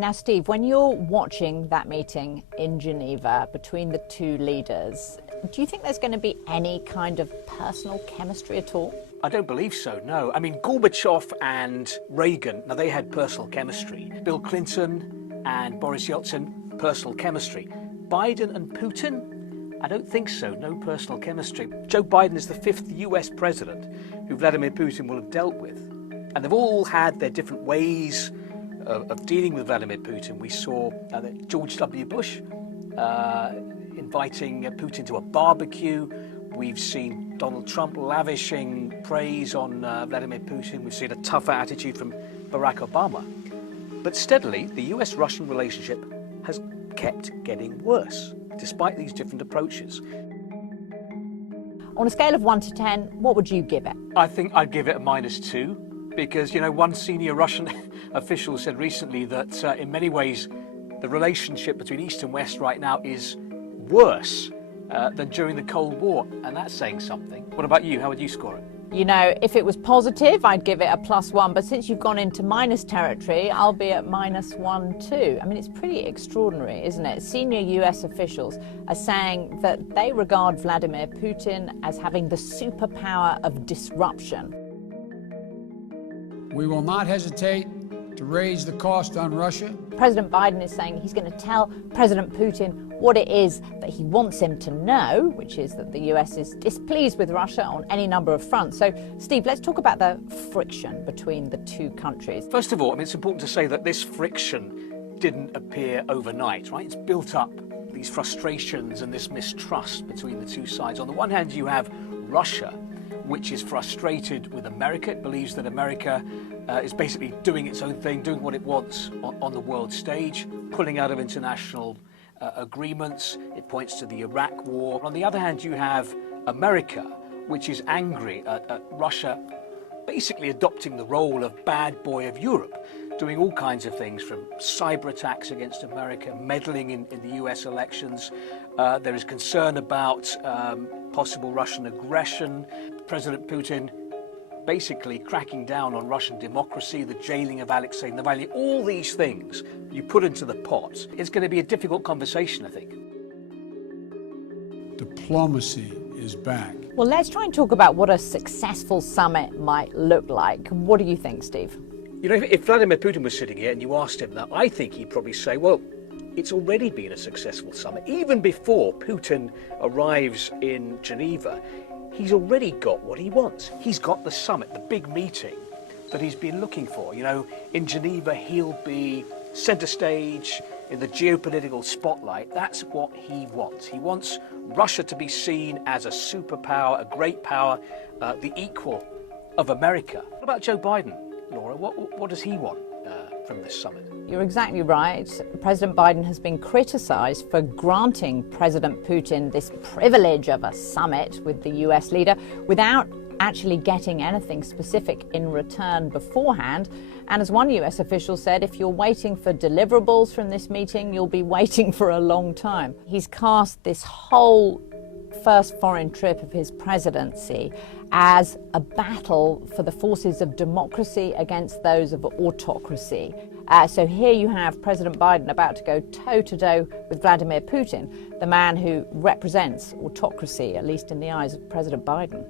Now, Steve, when you're watching that meeting in Geneva between the two leaders, do you think there's going to be any kind of personal chemistry at all? I don't believe so, no. I mean, Gorbachev and Reagan, now they had personal chemistry. Bill Clinton and Boris Yeltsin, personal chemistry. Biden and Putin? I don't think so, no personal chemistry. Joe Biden is the 5th US president who Vladimir Putin will have dealt with. And they've all had their different ways of dealing with Vladimir Putin. We saw George W. Bush inviting Putin to a barbecue. We've seen Donald Trump lavishing praise on Vladimir Putin. We've seen a tougher attitude from Barack Obama. But steadily, the US-Russian relationship has kept getting worse, despite these different approaches. On a scale of 1 to 10, what would you give it? I think I'd give it a -2. Because, you know, one senior Russian official said recently that in many ways the relationship between East and West right now is worse than during the Cold War, and that's saying something. What about you? How would you score it? You know, if it was positive, I'd give it a +1, but since you've gone into minus territory, I'll be at -1 too. I mean, it's pretty extraordinary, isn't it? Senior US officials are saying that they regard Vladimir Putin as having the superpower of disruption. We will not hesitate to raise the cost on Russia. President Biden is saying he's going to tell President Putin what it is that he wants him to know, which is that the US is displeased with Russia on any number of fronts. So, Steve, let's talk about the friction between the two countries. First of all, I mean, it's important to say that this friction didn't appear overnight, right? It's built up, these frustrations and this mistrust between the two sides. On the one hand, you have Russia, which is frustrated with America. It believes that America is basically doing its own thing, doing what it wants on the world stage, pulling out of international agreements. It points to the Iraq war. On the other hand, you have America, which is angry at Russia basically adopting the role of bad boy of Europe, doing all kinds of things from cyber attacks against America, meddling in the US elections. There is concern about possible Russian aggression. President Putin basically cracking down on Russian democracy, the jailing of Alexei Navalny, all these things you put into the pot. It's going to be a difficult conversation, I think. Diplomacy is back. Well, let's try and talk about what a successful summit might look like. What do you think, Steve? You know, if Vladimir Putin was sitting here and you asked him that, I think he'd probably say, well, it's already been a successful summit. Even before Putin arrives in Geneva, he's already got what he wants. He's got the summit, the big meeting that he's been looking for. You know, in Geneva, he'll be centre stage in the geopolitical spotlight. That's what he wants. He wants Russia to be seen as a superpower, a great power, the equal of America. What about Joe Biden, Laura? What does he want from this summit? You're exactly right. President Biden has been criticised for granting President Putin this privilege of a summit with the US leader without actually getting anything specific in return beforehand. And as one US official said, if you're waiting for deliverables from this meeting, you'll be waiting for a long time. He's cast this whole first foreign trip of his presidency as a battle for the forces of democracy against those of autocracy. So here you have President Biden about to go toe-to-toe with Vladimir Putin, the man who represents autocracy, at least in the eyes of President Biden.